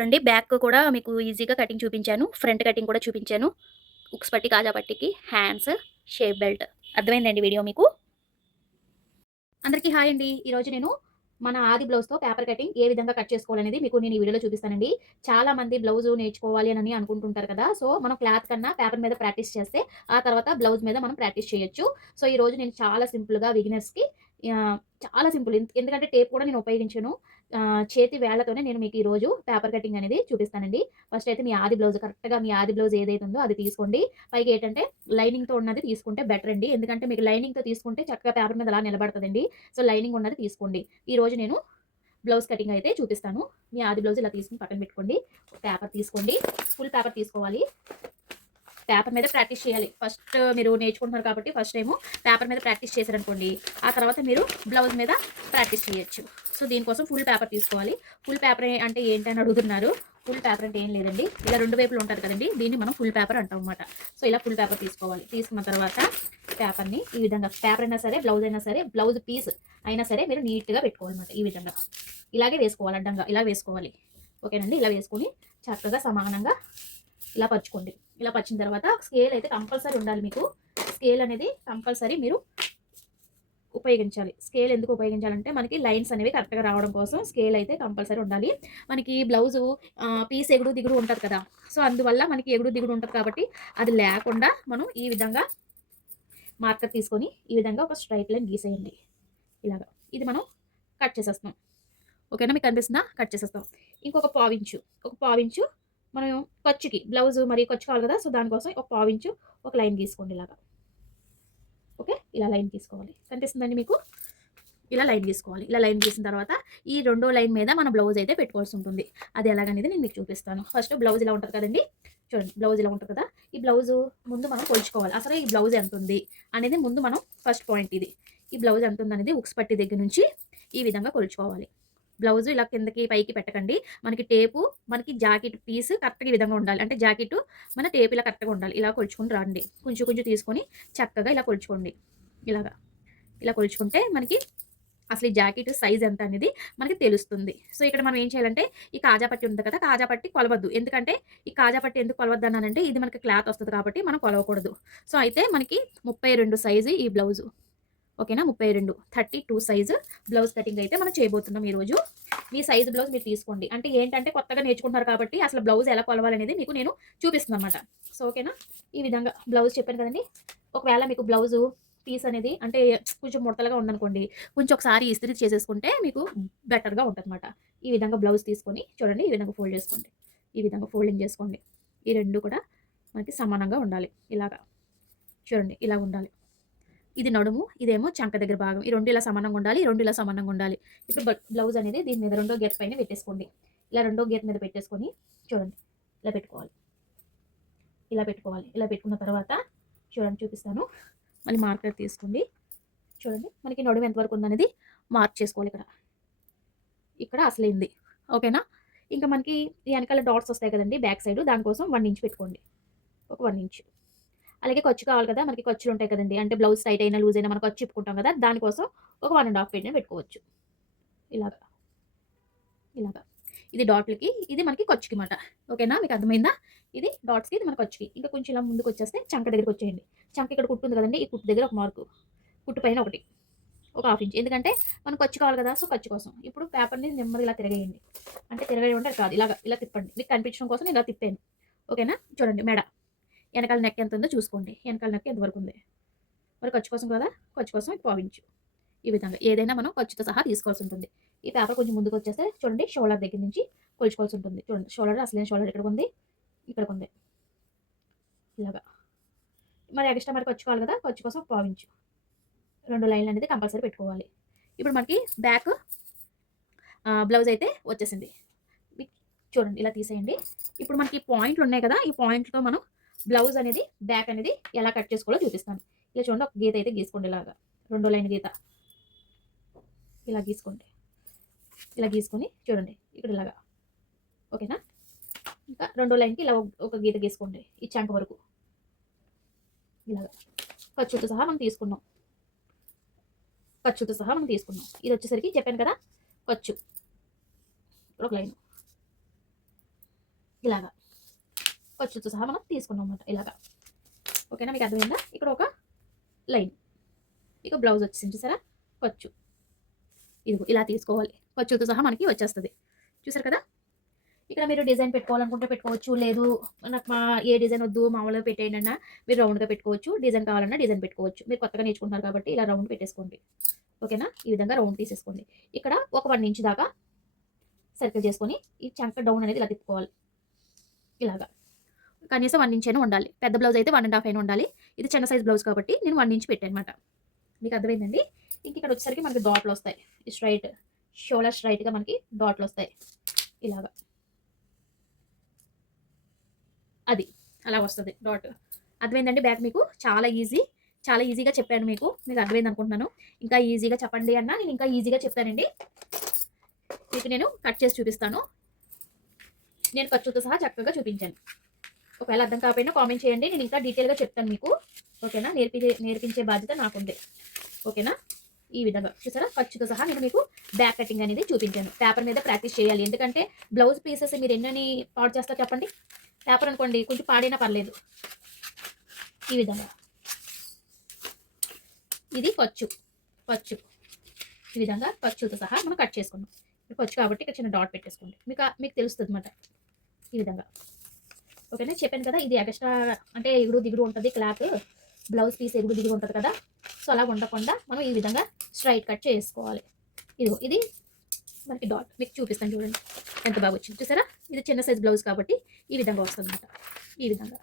చూడండి బ్యాక్ కూడా మీకు ఈజీగా కటింగ్ చూపించాను. ఫ్రంట్ కటింగ్ కూడా చూపించాను. ఉక్స్ పట్టి, కాజా పట్టికి హ్యాండ్స్, షేప్ బెల్ట్. అర్థమైందండి వీడియో మీకు? అందరికీ హాయ్ అండి. ఈరోజు నేను మన ఆది బ్లౌజ్‌తో పేపర్ కటింగ్ ఏ విధంగా కట్ చేసుకోవాలనేది మీకు నేను ఈ వీడియోలో చూపిస్తానండి. చాలా మంది బ్లౌజు నేర్చుకోవాలి అని అనుకుంటుంటారు కదా! సో, మనం క్లాత్ కన్నా పేపర్ మీద ప్రాక్టీస్ చేస్తే, ఆ తర్వాత బ్లౌజ్ మీద మనం ప్రాక్టీస్ చేయొచ్చు. సో, ఈరోజు నేను చాలా సింపుల్‌గా బిగినర్స్‌కి చాలా సింపుల్ ఎందుకంటే టేప్ కూడా నేను ఉపయోగించను. చేతి వేళ్ళతోనే నేను మీకు ఈరోజు పేపర్ కటింగ్ అనేది చూపిస్తానండి. ఫస్ట్ అయితే మీ ఆది బ్లౌజ్ కరెక్ట్‌గా మీ ఆది బ్లౌజ్ ఏదైతే ఉందో అది తీసుకోండి. పైగా ఏంటంటే లైనింగ్‌తో ఉన్నది తీసుకుంటే బెటర్ అండి. ఎందుకంటే మీకు లైనింగ్‌తో తీసుకుంటే చక్కగా పేపర్ మీద అలా నిలబడతదండి. సో, లైనింగ్ ఉన్నది తీసుకోండి. ఈరోజు నేను బ్లౌజ్ కటింగ్ అయితే చూపిస్తాను. మీ ఆది బ్లౌజ్ ఇలా తీసుకొని పక్కన పెట్టుకోండి. పేపర్ తీసుకోండి. ఫుల్ పేపర్ తీసుకోవాలి. పేపర్ మీద ప్రాక్టీస్ చేయాలి. ఫస్ట్ మీరు నేర్చుకుంటున్నారు కాబట్టి ఫస్ట్ ఏమో పేపర్ మీద ప్రాక్టీస్ చేశారనుకోండి. ఆ తర్వాత మీరు బ్లౌజ్ మీద ప్రాక్టీస్ చేయొచ్చు. సో, దీనికోసం ఫుల్ పేపర్ తీసుకోవాలి. ఫుల్ పేపర్ అంటే ఏంటని అడుగుతున్నారు. ఫుల్ పేపర్ అంటే ఏం లేదండి. ఇలా 2 వైపులు ఉంటది కదండీ! దీన్ని మనం ఫుల్ పేపర్ అంటాం అన్నమాట. సో, ఇలా ఫుల్ పేపర్ తీసుకోవాలి. తీసుకున్న తర్వాత పేపర్‌ని ఈ విధంగా పేపర్ అయినా సరే, బ్లౌజ్ అయినా సరే, బ్లౌజ్ పీస్ అయినా సరే మీరు నీట్‌గా పెట్టుకోవాలన్నమాట. ఈ విధంగా. ఇలాగే వేసుకోవాలి అడ్డంగా. ఇలా వేసుకోవాలి. ఓకేనండి. ఇలా వేసుకొని చక్కగా సమానంగా ఇలా పరుచుకోండి. ఇలా పరిచిన తర్వాత స్కేల్ అయితే కంపల్సరీ ఉండాలి మీకు. స్కేల్ అనేది కంపల్సరీ మీరు ఉపయోగించాలి. స్కేల్ ఎందుకు ఉపయోగించాలంటే మనకి లైన్స్ అనేవి కరెక్ట్‌గా రావడం కోసం స్కేల్ అయితే కంపల్సరీ ఉండాలి. మనకి బ్లౌజు పీస్ ఎగుడు దిగుడు ఉంటది కదా! సో, అందువల్ల మనకి ఎగుడు దిగుడు ఉంటది కాబట్టి అది లేకుండా మనం ఈ విధంగా మార్కర్ తీసుకొని ఈ విధంగా ఒక స్ట్రెయిట్ లైన్ గీసేయండి. ఇలాగా. ఇది మనం కట్ చేసేస్తున్నాం. ఓకేనా? మీకు కనిపిస్తుందా? కట్ చేసేస్తాం. ఇంకొక పావించు, ఒక పావించు మనం ఖర్చుకి బ్లౌజు మరి ఖర్చు కావాలి కదా! సో, దానికోసం ఒక పావించు ఒక లైన్ గీసుకోండి ఇలాగా. ఓకే. ఇలా లైన్ గీసుకోవాలి. కనిపిస్తుందండి మీకు? ఇలా లైన్ గీసుకోవాలి. ఇలా లైన్ గీసిన తర్వాత ఈ రెండో లైన్ మీద మన బ్లౌజ్ అయితే పెట్టుకోవాల్సి ఉంటుంది. అది ఎలాగనేది నేను మీకు చూపిస్తాను. ఫస్ట్ బ్లౌజ్ ఇలా ఉంటది కదండీ! చూడండి బ్లౌజ్ ఇలా ఉంటది కదా! ఈ బ్లౌజు ముందు మనం కొలుచుకోవాలి. అసలు ఈ బ్లౌజ్ ఎంతుంది అనేది ముందు మనం ఫస్ట్ పాయింట్ ఇది. ఈ బ్లౌజ్ ఎంతుందనేది ఉక్స్ పట్టి దగ్గర నుంచి ఈ విధంగా కొలుచుకోవాలి. బ్లౌజు ఇలా కిందకి పైకి పెట్టకండి. మనకి టేపు, మనకి జాకెట్ పీస్ కరెక్ట్‌గా ఈ విధంగా ఉండాలి. అంటే జాకెట్టు మన టేప్ ఇలా కరెక్ట్‌గా ఉండాలి. ఇలా కొలుచుకొని రండి. కొంచెం కొంచెం తీసుకొని చక్కగా ఇలా కొలుచుకోండి. ఇలాగా. ఇలా కొలుచుకుంటే మనకి అసలు ఈ జాకెట్ సైజ్ ఎంత అనేది మనకి తెలుస్తుంది. సో, ఇక్కడ మనం ఏం చేయాలంటే ఈ కాజా పట్టి ఉంది కదా! కాజా పట్టి కొలవద్దు. ఎందుకంటే ఈ కాజా పట్టి ఎందుకు కొలవద్దన్నానంటే ఇది మనకి క్లాత్ వస్తది కాబట్టి మనం కొలవకూడదు. సో, అయితే మనకి 32 సైజు ఈ బ్లౌజు. ఓకేనా? 32, 32 సైజు బ్లౌజ్ కటింగ్ అయితే మనం చేయబోతున్నాం ఈరోజు. మీ సైజు బ్లౌజ్ మీరు తీసుకోండి. అంటే ఏంటంటే కొత్తగా నేర్చుకుంటున్నారు కాబట్టి అసలు బ్లౌజ్ ఎలా కొలవాలనేది మీకు నేను చూపిస్తున్నానన్నమాట. సో, ఓకేనా? ఈ విధంగా బ్లౌజ్ చెప్పాను కదండీ! ఒకవేళ మీకు బ్లౌజు పీస్ అనేది అంటే కొంచెం ముడతలుగా ఉందనుకోండి, కొంచెం ఒకసారి ఇస్త్రీ చేసేసుకుంటే మీకు బెటర్‌గా ఉంటదన్నమాట. ఈ విధంగా బ్లౌజ్ తీసుకొని చూడండి ఈ విధంగా ఫోల్డ్ చేసుకోండి. ఈ విధంగా ఫోల్డింగ్ చేసుకోండి. ఈ 2 కూడా మనకి సమానంగా ఉండాలి. ఇలాగా. చూడండి ఇలా ఉండాలి. ఇది నడుము, ఇదేమో చంక దగ్గర భాగం. ఈ 2 ఇలా సమానంగా ఉండాలి. ఈ 2 ఇలా సమానంగా ఉండాలి. ఇప్పుడు బ్లౌజ్ అనేది దీని మీద రెండో గీత పైన పెట్టేసుకోండి. ఇలా రెండో గీత మీద పెట్టేసుకొని చూడండి ఇలా పెట్టుకోవాలి. ఇలా పెట్టుకోవాలి. ఇలా పెట్టుకున్న తర్వాత చూడండి చూపిస్తాను. మళ్ళీ మార్కర్ తీసుకోండి. చూడండి మనకి నడుము ఎంతవరకు ఉందనేది మార్క్ చేసుకోవాలి ఇక్కడ. ఇక్కడ అసలైంది. ఓకేనా? ఇంకా మనకి ఈ వెనకాల డాట్స్ వస్తాయి కదండీ బ్యాక్ సైడ్ దానికోసం 1 ఇంచ్ పెట్టుకోండి. ఒక 1 ఇంచ్. అలాగే ఖర్చు కావాలి కదా! మనకి ఖర్చులు ఉంటాయి కదండీ. అంటే బ్లౌజ్ టైట్ అయినా, లూజ్ అయినా మనం ఖర్చు ఇప్పుకుంటాం కదా! దానికోసం ఒక 1 ½ పెయిన్ పెట్టుకోవచ్చు. ఇలాగా. ఇలాగా. ఇది డాట్‌లకి, ఇది మనకి ఖర్చుకి మాట. ఓకేనా? మీకు అర్థమైందా? ఇది డాట్స్‌కి, ఇది మన ఖర్చుకి. ఇంకా కొంచెం ఇలా ముందుకొచ్చేస్తే చంక దగ్గరికొచ్చేయండి. చంక ఇక్కడ కుట్టు ఉంది కదండీ! ఈ కుట్టు దగ్గర ఒక మార్కు. కుట్టు పైన ఒకటి. ఒక ½ ఇంచ్. ఎందుకంటే మనం ఖర్చు కావాలి కదా! సో, ఖర్చు కోసం. ఇప్పుడు పేపర్‌ని నెమ్మదిగా ఇలా తిరగేయండి. అంటే తిరగేయడం అంటే కాదు. ఇలాగ ఇలా తిప్పండి. మీకు కనిపించడం కోసం నేను ఇలా తిప్పాను. ఓకేనా? చూడండి మెడ. ఎనకాల నెక్ ఎంత ఉందో చూసుకోండి. ఎనకాల నెక్ ఎంతవరకు ఉంది. మరి ఖర్చు కోసం కదా! ఖర్చు కోసం పావించు. ఈ విధంగా ఏదైనా మనం ఖర్చుతో సహా తీసుకోవాల్సి ఉంటుంది. ఈ పేపర్ కొంచెం ముందుకొచ్చేస్తే చూడండి షోల్డర్ దగ్గర నుంచి కొలుచుకోవాల్సి ఉంటుంది. చూడండి షోల్డర్ అసలైన షోల్డర్ ఎక్కడికుంది? ఇక్కడికుంది. ఇలాగా. మరి ఎక్స్ట్రా మరి ఖర్చు కావాలి కదా! ఖర్చు కోసం పావించు. 2 లైన్‌లు అనేది కంపల్సరీ పెట్టుకోవాలి. ఇప్పుడు మనకి బ్యాక్ బ్లౌజ్ అయితే వచ్చేసింది. చూడండి ఇలా తీసేయండి. ఇప్పుడు మనకి పాయింట్లు ఉన్నాయి కదా! ఈ పాయింట్‌లతో మనం బ్లౌజ్ అనేది బ్యాక్ అనేది ఎలా కట్ చేసుకోవాలో చూపిస్తాను. ఇలా చూడండి ఒక గీత అయితే గీసుకోండి ఇలాగా. రెండో లైన్ గీత. ఇలా గీసుకోండి. ఇలా గీసుకొని చూడండి ఇక్కడ ఇలాగా. ఓకేనా? ఇంకా రెండో లైన్‌కి ఇలా ఒక గీత గీసుకోండి. ఈ చంక వరకు. ఇలాగా. ఖర్చుతో సహా మనం తీసుకున్నాం. ఖర్చుతో సహా మనం తీసుకున్నాం. ఇది వచ్చేసరికి చెప్పాను కదా! ఖర్చు. ఒక లైన్. ఇలాగా ఖర్చుతో సహా మనం తీసుకున్నాం అన్నమాట. ఇలాగా ఓకేనా, మీకు అర్థమైందా? ఇక్కడ ఒక లైన్, ఇక బ్లౌజ్ వచ్చేసింది చూసారా, ఖర్చు ఇదిగో ఇలా తీసుకోవాలి. ఖర్చులతో సహా మనకి వచ్చేస్తుంది. చూసారు కదా. ఇక్కడ మీరు డిజైన్ పెట్టుకోవాలనుకుంటే పెట్టుకోవచ్చు, లేదు నాకు ఏ డిజైన్ వద్దు మామూలుగా పెట్టేయండి అన్నా మీరు రౌండ్గా పెట్టుకోవచ్చు, డిజైన్ కావాలన్నా డిజైన్ పెట్టుకోవచ్చు. మీరు కొత్తగా నేర్చుకుంటున్నారు కాబట్టి ఇలా రౌండ్ పెట్టేసుకోండి. ఓకేనా, ఈ విధంగా రౌండ్ తీసేసుకోండి. ఇక్కడ ఒక 1 ఇంచ్ దాకా సర్కిల్ చేసుకొని ఈ చంక డౌన్ అనేది ఇలా తిప్పుకోవాలి. ఇలాగా కనీసం 1 ఇంచ్ అయినా ఉండాలి. పెద్ద బ్లౌజ్ అయితే 1.5 అయినా ఉండాలి. ఇది చిన్న సైజ్ బ్లౌజ్ కాబట్టి నేను 1 ఇంచ్ పెట్టాను అనమాట. మీకు అర్థమైందండి. ఇంక ఇక్కడ వచ్చేసరికి మనకి డాట్లు వస్తాయి. ఈ స్ట్రైట్ షోల్డర్ స్ట్రైట్గా మనకి డాట్లు వస్తాయి. ఇలాగా అది అలా వస్తుంది డాట్. అర్థమైందండి. బ్యాక్ మీకు చాలా ఈజీగా చెప్పాను. మీకు అర్థమైంది అనుకుంటున్నాను. ఇంకా ఈజీగా చెప్పండి అన్నా నేను ఇంకా ఈజీగా చెప్తానండి. మీకు నేను కట్ చేసి చూపిస్తాను. నేను ఖర్చుతో సహా చక్కగా చూపించాను. ఒకవేళ అర్థం కాకపోయినా కామెంట్ చేయండి, నేను ఇంకా డీటెయిల్గా చెప్తాను మీకు. ఓకేనా, నేర్పించే బాధ్యత నాకుంది. ఓకేనా, ఈ విధంగా చూసారా ఖర్చుతో సహా నేను మీకు బ్యాక్ కటింగ్ అనేది చూపించాను. పేపర్ మీద ప్రాక్టీస్ చేయాలి. ఎందుకంటే బ్లౌజ్ పీసెస్ మీరు ఎన్నని పాడు చేస్తారు చెప్పండి. పేపర్ అనుకోండి కొంచెం పాడైనా పర్లేదు. ఈ విధంగా ఇది ఖర్చు ఈ విధంగా ఖర్చుతో సహా మనం కట్ చేసుకున్నాం. ఖర్చు కాబట్టి ఇక్కడ చిన్న డాట్ పెట్టేసుకోండి. మీకు తెలుస్తుంది అన్నమాట. ఈ విధంగా ఓకేనా. చెప్పాను కదా, ఇది ఎక్స్ట్రా అంటే ఎగుడు దిగుడు ఉంటుంది క్లాత్, బ్లౌజ్ పీస్ ఎగుడు దిగుడు ఉంటుంది కదా. సో అలా ఉండకుండా మనం ఈ విధంగా స్ట్రైట్ కట్ చేసుకోవాలి. ఇది మనకి డాట్ మీకు చూపిస్తాను చూడండి ఎంత బాగా వచ్చింది చూసారా. ఇది చిన్న సైజ్ బ్లౌజ్ కాబట్టి ఈ విధంగా వస్తుంది అన్నమాట. ఈ విధంగా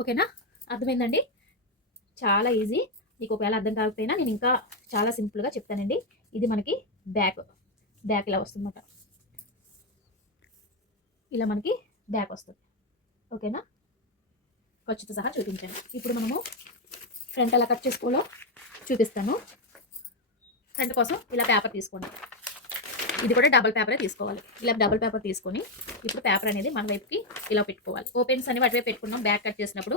ఓకేనా, అర్థమైందండి. చాలా ఈజీ. మీకు ఒకవేళ అర్థం కాకపోయినా నేను ఇంకా చాలా సింపుల్గా చెప్తానండి. ఇది మనకి బ్యాక్ ఇలా వస్తుందన్నమాట. ఇలా మనకి బ్యాక్ వస్తుంది. ఓకేనా, ఖర్చుతో సహా చూపించాను. ఇప్పుడు మనము ఫ్రంట్ ఎలా కట్ చేసుకోవాలో చూపిస్తాను. ఫ్రంట్ కోసం ఇలా పేపర్ తీసుకోండి. ఇది కూడా డబుల్ పేపరే తీసుకోవాలి. ఇలా డబుల్ పేపర్ తీసుకొని ఇప్పుడు పేపర్ అనేది మన వైపుకి ఇలా పెట్టుకోవాలి. ఓపెన్స్ అని అటువైపు పెట్టుకున్నాం బ్యాక్ కట్ చేసినప్పుడు.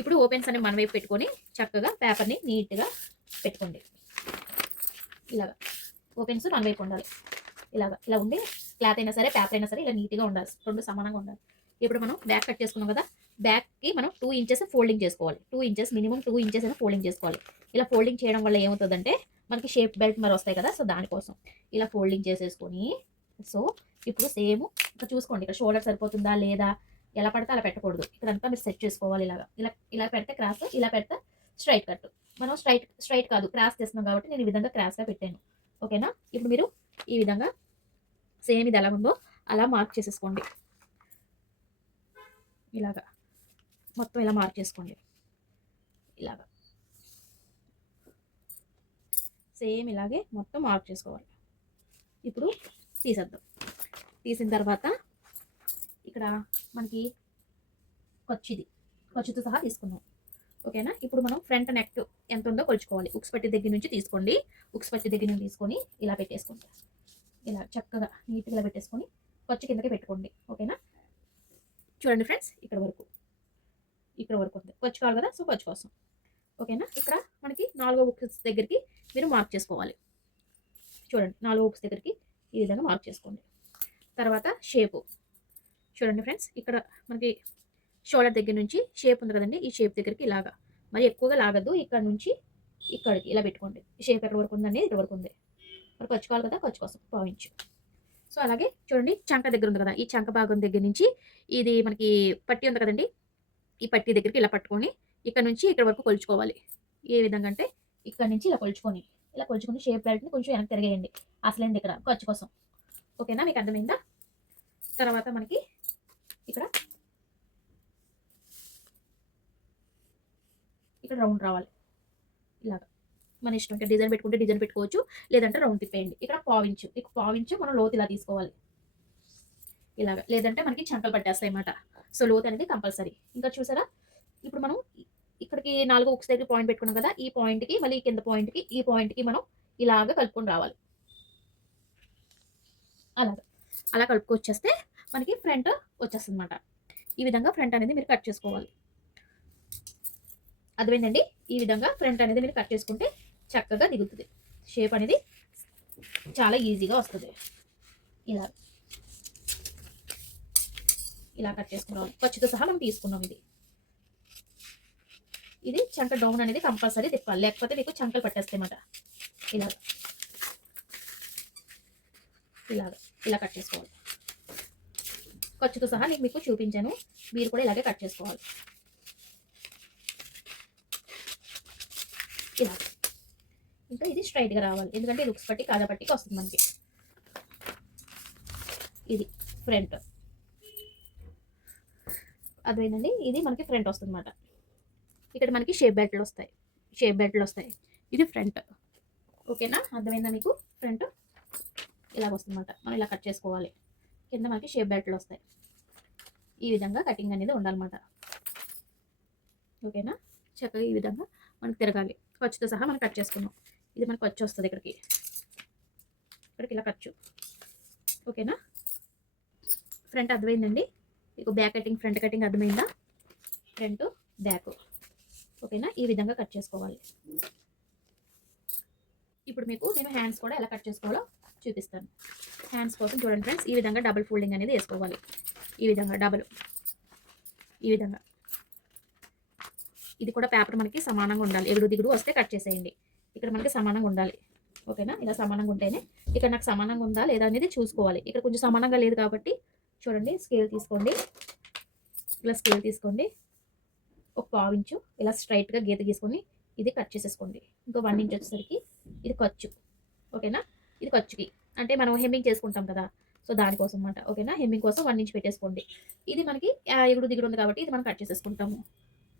ఇప్పుడు ఓపెన్స్ అని మన వైపు పెట్టుకొని చక్కగా పేపర్ని నీట్గా పెట్టుకోండి. ఇలాగా ఓపెన్స్ మన వైపు ఉండాలి. ఇలా ఉండి క్లాత్ అయినా సరే పేపర్ అయినా సరే ఇలా నీట్గా ఉండాలి. రెండు సమానంగా ఉండాలి. ఇప్పుడు మనం బ్యాక్ కట్ చేసుకున్నాం కదా, బ్యాక్కి మనం 2 ఇంచెస్ ఫోల్డింగ్ చేసుకోవాలి. 2 ఇంచెస్ మినిమం 2 ఇంచెస్ అయినా ఫోల్డింగ్ చేసుకోవాలి. ఇలా ఫోల్డింగ్ చేయడం వల్ల ఏమవుతుందంటే మనకి షేప్ బెల్ట్ మరి వస్తాయి కదా, సో దానికోసం ఇలా ఫోల్డింగ్ చేసేసుకొని సో ఇప్పుడు సేమ్ ఇక్కడ చూసుకోండి. ఇక్కడ షోల్డర్ సరిపోతుందా లేదా, ఎలా పడితే అలా పెట్టకూడదు. ఇక్కడంతా మీరు సెట్ చేసుకోవాలి. ఇలా పెడితే క్రాస్, ఇలా పెడితే స్ట్రైట్ కట్. మనం స్ట్రైట్ కాదు క్రాస్ చేస్తున్నాం కాబట్టి నేను ఈ విధంగా క్రాస్గా పెట్టాను. ఓకేనా, ఇప్పుడు మీరు ఈ విధంగా సేమ్ ఇది ఎలా ఉందో అలా మార్క్ చేసేసుకోండి. ఇలాగా మొత్తం ఇలా మార్క్ చేసుకోండి. ఇలాగా సేమ్ ఇలాగే మొత్తం మార్క్ చేసుకోవాలి. ఇప్పుడు తీసేద్దాం. తీసిన తర్వాత ఇక్కడ మనకి ఖర్చుతో సహా తీసుకున్నాం. ఓకేనా, ఇప్పుడు మనం ఫ్రంట్ నెక్ ఎంత ఉందో కొలుచుకోవాలి. ఉక్స్ పట్టి దగ్గర నుంచి తీసుకోండి. ఉక్స్ పట్టి దగ్గర నుంచి తీసుకొని ఇలా పెట్టేసుకోండి. ఇలా చక్కగా నీట్గా ఇలా పెట్టేసుకొని ఖర్చు కిందకి పెట్టుకోండి. ఓకేనా, చూడండి ఫ్రెండ్స్, ఇక్కడ వరకు ఉంది. ఖర్చు కావాలి కదా, సో ఖర్చు కోసం. ఓకేనా, ఇక్కడ మనకి 4వ ఉక్స్ దగ్గరికి మీరు మార్క్ చేసుకోవాలి. చూడండి 4వ ఉక్స్ దగ్గరికి ఈ విధంగా మార్క్ చేసుకోండి. తర్వాత షేపు చూడండి ఫ్రెండ్స్, ఇక్కడ మనకి షోల్డర్ దగ్గర నుంచి షేప్ ఉంది కదండి, ఈ షేప్ దగ్గరికి ఇలాగా మరి ఎక్కువగా లాగద్దు. ఇక్కడ నుంచి ఇక్కడికి ఇలా పెట్టుకోండి. షేప్ ఎక్కడ వరకు ఉందండి, ఇక్కడ వరకు ఉంది. మరి ఖర్చు కావాలి కదా, ఖర్చు కోసం పావించు. సో అలాగే చూడండి చంక దగ్గర ఉంది కదా, ఈ చంక భాగం దగ్గర నుంచి ఇది మనకి పట్టి ఉంది కదండి, ఈ పట్టి దగ్గరికి ఇలా పట్టుకొని ఇక్కడ నుంచి ఇక్కడ వరకు కొలుచుకోవాలి. ఏ విధంగా అంటే ఇక్కడ నుంచి ఇలా కొలుచుకొని షేప్ బెల్ట్ని కొంచెం వెనక్కి తిరిగేయండి. అసలేంది ఇక్కడ ఖర్చు కోసం. ఓకేనా, మీకు అర్థమైందా. తర్వాత మనకి ఇక్కడ రౌండ్ రావాలి. ఇలాగా మన ఇష్టం. ఇంకా డిజైన్ పెట్టుకుంటే డిజైన్ పెట్టుకోవచ్చు, లేదంటే రౌండ్ తిప్పేయండి. ఇక్కడ పావించు మనం లోతు ఇలా తీసుకోవాలి. ఇలాగా లేదంటే మనకి చంకలు పట్టేస్తాయి అన్నమాట. సో లోతు అనేది కంపల్సరీ. ఇంకా చూసారా, ఇప్పుడు మనం ఇక్కడికి 4 ఉక్స్ దగ్గర పాయింట్ పెట్టుకున్నాం కదా, ఈ పాయింట్కి మళ్ళీ కింద పాయింట్కి ఈ పాయింట్కి మనం ఇలాగా కలుపుకొని రావాలి. అలా కలుపుకొచ్చేస్తే మనకి ఫ్రంట్ వచ్చేస్తుంది అన్నమాట. ఈ విధంగా ఫ్రంట్ అనేది మీరు కట్ చేసుకోవాలి. అర్థమైందండి. ఈ విధంగా ఫ్రంట్ అనేది మీరు కట్ చేసుకుంటే చక్కగా దిగుతుంది. షేప్ అనేది చాలా ఈజీగా వస్తుంది. ఇలా ఇలా కట్ చేసుకున్నాం. ఖర్చుతో సహా మనం తీసుకున్నాం. ఇది చంక డౌన్ అనేది కంపల్సరీ తిప్పాలి, లేకపోతే మీకు చంకలు పట్టేస్తాయి అన్నమాట. ఇలాగ ఇలాగ ఇలా కట్ చేసుకోవాలి. ఖర్చుతో సహా నేను మీకు చూపించాను, మీరు కూడా ఇలాగే కట్ చేసుకోవాలి. ఇలా ఇంకా ఇది స్ట్రైట్గా రావాలి, ఎందుకంటే ఇది ఉక్స్ పట్టి కాజా పట్టికి వస్తుంది మనకి. ఇది ఫ్రంట్ అదేనండి, ఇది మనకి ఫ్రంట్ వస్తుంది అన్నమాట. ఇక్కడ మనకి షేప్ బెల్ట్లు వస్తాయి. ఇది ఫ్రంట్. ఓకేనా, అర్థమైందా మీకు? ఫ్రంట్ ఇలాగ వస్తుందన్నమాట. మనం ఇలా కట్ చేసుకోవాలి. కింద మనకి షేప్ బెల్ట్లు వస్తాయి. ఈ విధంగా కటింగ్ అనేది ఉండాలన్నమాట. ఓకేనా, చక్కగా ఈ విధంగా మనకి తిరగాలి. ఖర్చుతో సహా మనం కట్ చేసుకున్నాం. ఇది మనకు ఖర్చు వస్తుంది ఇక్కడికి ఇలా ఖర్చు. ఓకేనా, ఫ్రంట్ అర్థమైందండి మీకు? బ్యాక్ కటింగ్ ఫ్రంట్ కటింగ్ అర్థమైందా? Front back. ఓకేనా, ఈ విధంగా కట్ చేసుకోవాలి. ఇప్పుడు మీకు నేను హ్యాండ్స్ కూడా ఎలా కట్ చేసుకోవాలో చూపిస్తాను. హ్యాండ్స్ కోసం చూడండి ఫ్రెండ్స్, ఈ విధంగా డబుల్ ఫోల్డింగ్ అనేది వేసుకోవాలి. ఈ విధంగా డబుల్, ఈ విధంగా. ఇది కూడా పేపర్ మనకి సమానంగా ఉండాలి. ఎగుడు దిగుడు వస్తే కట్ చేసేయండి. ఇక్కడ మనకి సమానంగా ఉండాలి. ఓకేనా, ఇలా సమానంగా ఉంటేనే ఇక్కడ నాకు సమానంగా ఉందా లేదా అనేది చూసుకోవాలి. ఇక్కడ కొంచెం సమానంగా లేదు కాబట్టి చూడండి, స్కేల్ తీసుకోండి. ఇలా స్కేల్ తీసుకోండి. ఒక 1/4 ఇంచు ఇలా స్ట్రైట్గా గీత గీసుకొని ఇది కట్ చేసేసుకోండి. ఇంకో 1 ఇంచ్ వచ్చేసరికి ఇది ఖర్చు. ఓకేనా, ఇది ఖర్చుకి అంటే మనం హెమ్మింగ్ చేసుకుంటాం కదా, సో దానికోసం అన్నమాట. ఓకేనా, హెమ్మింగ్ కోసం 1 ఇంచ్ పెట్టేసుకోండి. ఇది మనకి ఎగుడు దిగుడు ఉంది కాబట్టి ఇది మనం కట్ చేసేసుకుంటాము.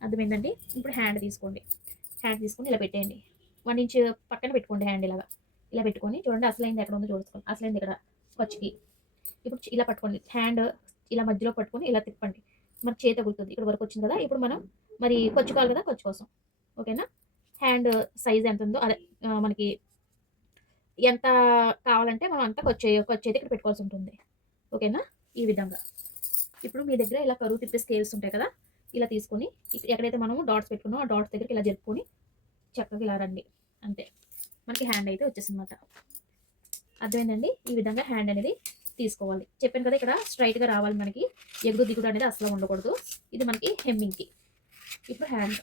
అర్థమైందండి? ఇప్పుడు హ్యాండ్ తీసుకోండి. హ్యాండ్ తీసుకొని ఇలా పెట్టేయండి. 1 ఇంచ్ పక్కన పెట్టుకోండి. హ్యాండ్ ఇలా పెట్టుకొని చూడండి, అసలైంది ఎక్కడ ఉందో చూసుకోండి. అసలైంది ఇక్కడ ఖర్చుకి. ఇప్పుడు ఇలా పట్టుకోండి. హ్యాండ్ ఇలా మధ్యలో పట్టుకొని ఇలా తిప్పండి. మనకి చేతి తగులుతుంది. ఇక్కడ వరకు వచ్చింది కదా. ఇప్పుడు మనం మరి ఖర్చు కావాలి కదా, ఖర్చు కోసం. ఓకేనా, హ్యాండ్ సైజ్ ఎంత ఉందో అదే మనకి ఎంత కావాలంటే మనం అంతా ఖర్చు అయితే ఇక్కడ పెట్టుకోవాల్సి ఉంటుంది. ఓకేనా, ఈ విధంగా. ఇప్పుడు మీ దగ్గర ఇలా కరువు తిప్పే స్కేల్స్ ఉంటాయి కదా, ఇలా తీసుకొని ఎక్కడైతే మనము డాట్స్ పెట్టుకున్నామో ఆ డాట్స్ దగ్గరికి ఇలా జరుపుకొని చక్కగా ఇలా రండి. అంతే, మనకి హ్యాండ్ అయితే వచ్చేసింది అన్నమాట. అర్థమైందండి? ఈ విధంగా హ్యాండ్ అనేది తీసుకోవాలి. చెప్పాను కదా, ఇక్కడ స్ట్రైట్గా రావాలి మనకి. ఎగుడు దిగుడు అనేది అసలు ఉండకూడదు. ఇది మనకి హెమ్మింగ్కి. ఇప్పుడు హ్యాండ్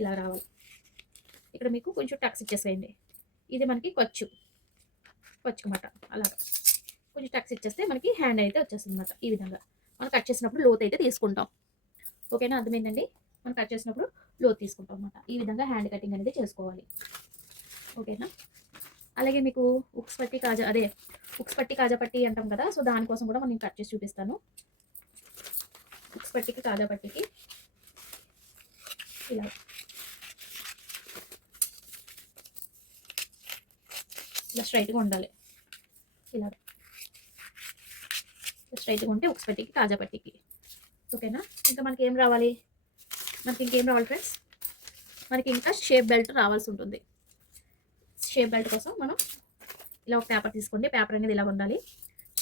ఇలా రావాలి. ఇక్కడ మీకు కొంచెం టక్స్ ఇచ్చేసేయండి. ఇది మనకి ఖర్చుకమాట. అలాగా కొంచెం టక్స్ ఇచ్చేస్తే మనకి హ్యాండ్ అయితే వచ్చేస్తుంది అన్నమాట. ఈ విధంగా మనం కట్ చేసినప్పుడు లోతు అయితే తీసుకుంటాం. ఓకేనా, అర్థమైందండి? మనం కట్ చేసినప్పుడు లోతు తీసుకుంటాం అన్నమాట. ఈ విధంగా హ్యాండ్ కటింగ్ అనేది చేసుకోవాలి. ఓకేనా, అలాగే మీకు ఉక్స్ పట్టి కాజా పట్టి అంటాం కదా, సో దానికోసం కూడా మనం కట్ చేసి చూపిస్తాను. ఉక్స్ పట్టికి కాజా పట్టికి ఇలా స్ట్రైట్గా ఉండాలి. ఇలా స్ట్రైట్గా ఉంటే ఉక్స్ పట్టికి కాజా పట్టికి. ఓకేనా, ఇంకా మనకి ఏం రావాలి? ఇంకేం రావాలి ఫ్రెండ్స్? మనకి ఇంకా షేప్ బెల్ట్ రావాల్సి ఉంటుంది. షేప్ బెల్ట్ కోసం మనం ఇలా ఒక పేపర్ తీసుకోండి. పేపర్ అనేది ఇలా ఉండాలి.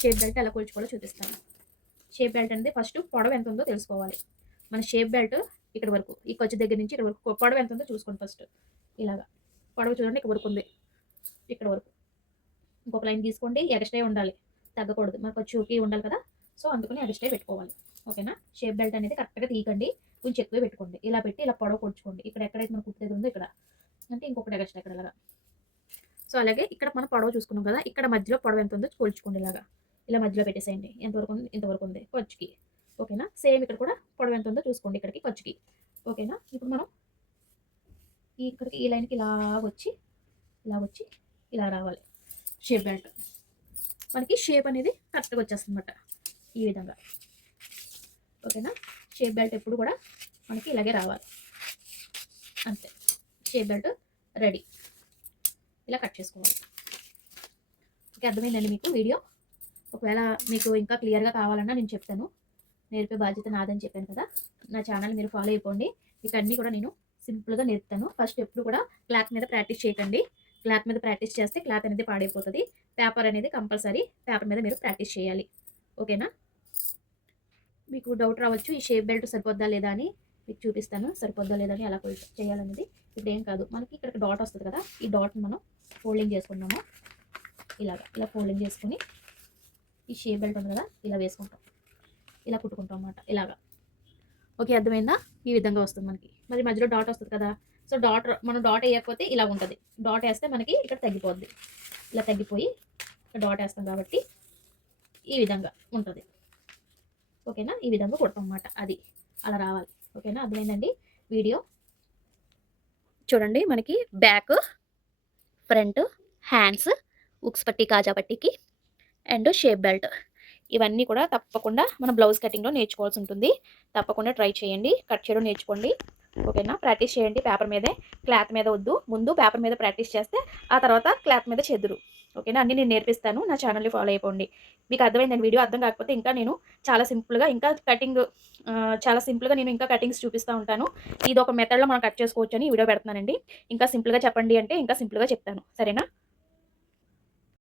షేప్ బెల్ట్ ఎలా కొలుచుకోవాలో చూపిస్తాను. షేప్ బెల్ట్ అనేది ఫస్ట్ పొడవు ఎంత ఉందో తెలుసుకోవాలి. మన షేప్ బెల్ట్ ఇక్కడ వరకు, ఈ ఖర్చు దగ్గర నుంచి ఇక్కడ వరకు పొడవు ఎంత ఉందో చూసుకోండి. ఫస్ట్ ఇలాగా పొడవు చూడండి, ఇక్కడ వరకు ఉంది. ఇక్కడ వరకు ఇంకొక లైన్ తీసుకోండి. ఎగస్ట్రా ఉండాలి, తగ్గకూడదు. మన ఖర్చుకి ఉండాలి కదా, సో అందుకని ఎగస్ట్రా పెట్టుకోవాలి. ఓకేనా, షేప్ బెల్ట్ అనేది కరెక్ట్గా తీయకండి, కొంచెం ఎక్కువే పెట్టుకోండి. ఇలా పెట్టి ఇలా పొడవు కొడుచుకోండి. ఇక్కడ ఎక్కడైతే మన కుట్టు దగ్గర ఉందో ఇక్కడ అంటే ఇంకొకటి ఎగస్ట్రా ఇక్కడ ఇలాగా. సో అలాగే ఇక్కడ మనం పొడవు చూసుకున్నాం కదా, ఇక్కడ మధ్యలో పొడవు ఎంత ఉందో కొలుచుకోండి. ఇలా మధ్యలో పెట్టేసేయండి. ఎంతవరకు ఉంది? ఇంతవరకు ఉంది ఖర్చుకి. ఓకేనా, సేమ్ ఇక్కడ కూడా పొడవు ఎంత ఉందో చూసుకోండి ఇక్కడికి ఖర్చుకి. ఓకేనా, ఇప్పుడు మనం ఇక్కడికి ఈ లైన్కి ఇలా వచ్చి ఇలా రావాలి. షేప్ బెల్ట్ మనకి షేప్ అనేది కరెక్ట్గా వచ్చేస్తుంది అన్నమాట. ఈ విధంగా. ఓకేనా, షేప్ బెల్ట్ ఎప్పుడు కూడా మనకి ఇలాగే రావాలి. అంతే, షేప్ బెల్ట్ రెడీ. ఇలా కట్ చేసుకోవాలి. ఓకే, అర్థమైందండి మీకు వీడియో? ఒకవేళ మీకు ఇంకా క్లియర్గా కావాలన్నా నేను చెప్తాను. నేర్పే బాధ్యత నాదని చెప్పాను కదా, నా ఛానల్ మీరు ఫాలో అయిపోండి. మీకు అన్నీ కూడా నేను సింపుల్గా నేర్పుతాను. ఫస్ట్ ఎప్పుడు కూడా క్లాత్ మీద ప్రాక్టీస్ చేయకండి. క్లాత్ మీద ప్రాక్టీస్ చేస్తే క్లాత్ అనేది పాడైపోతుంది. పేపర్ అనేది కంపల్సరీ పేపర్ మీద మీరు ప్రాక్టీస్ చేయాలి. ఓకేనా, మీకు డౌట్ రావచ్చు, ఈ షేప్ బెల్ట్ సరిపోద్దా లేదా అని మీకు చూపిస్తాను. సరిపోద్దా లేదా అని ఎలా చేయాలనేది. ఇప్పుడు ఏం కాదు, మనకి ఇక్కడ డాట్ వస్తుంది కదా, ఈ డాట్ని మనం ఫోల్డింగ్ చేసుకున్నాము. ఇలా ఫోల్డింగ్ చేసుకుని ఈ షేప్ బెల్ట్ ఉంది కదా, ఇలా వేసుకుంటాం. ఇలా కుట్టుకుంటాం అన్నమాట ఇలాగా. ఓకే, అర్థమైందా? ఈ విధంగా వస్తుంది మనకి. మరి మధ్యలో డాట్ వస్తది కదా! సో, మనం డాట్ ఎయకపోతే ఇలా ఉంటది. డాట్ ఏస్తే మనకి ఇక్కడ తగ్గిపోద్ది. ఇలా తగ్గిపోయి ఇక్కడ డాట్ ఏస్తాం కాబట్టి ఈ విధంగా ఉంటది. ఓకేనా? ఈ విధంగా కుడతాం అన్నమాట. అది అలా రావాలి. ఓకేనా? అర్థమైందండి వీడియో? చూడండి మనకి బ్యాక్, ఫ్రంట్, హ్యాండ్స్, ఉక్స్ పట్టి, కాజా పట్టీకి అండ్ షేప్ బెల్ట్ ఇవన్నీ కూడా తప్పకుండా మన బ్లౌజ్ కటింగ్‌లో నేర్చుకోవాల్సి ఉంటుంది. తప్పకుండా ట్రై చేయండి. కట్ చేయడం నేర్చుకోండి. ఓకేనా? ప్రాక్టీస్ చేయండి పేపర్ మీదే. క్లాత్ మీద వద్దు. ముందు పేపర్ మీద ప్రాక్టీస్ చేస్తే ఆ తర్వాత క్లాత్ మీద చేద్దురు. ఓకేనా? అన్నీ నేను నేర్పిస్తాను. నా ఛానెల్‌ని ఫాలో అయిపోండి. మీకు అర్థమైందండి వీడియో? అర్థం కాకపోతే ఇంకా నేను చాలా సింపుల్‌గా చాలా సింపుల్‌గా నేను ఇంకా కటింగ్స్ చూపిస్తా ఉంటాను. ఇదొక మెథడ్‌లో మనం కట్ చేసుకోవచ్చని ఈ వీడియో పెడుతున్నానండి. ఇంకా సింపుల్‌గా చెప్పండి అంటే ఇంకా సింపుల్‌గా చెప్తాను. సరేనా?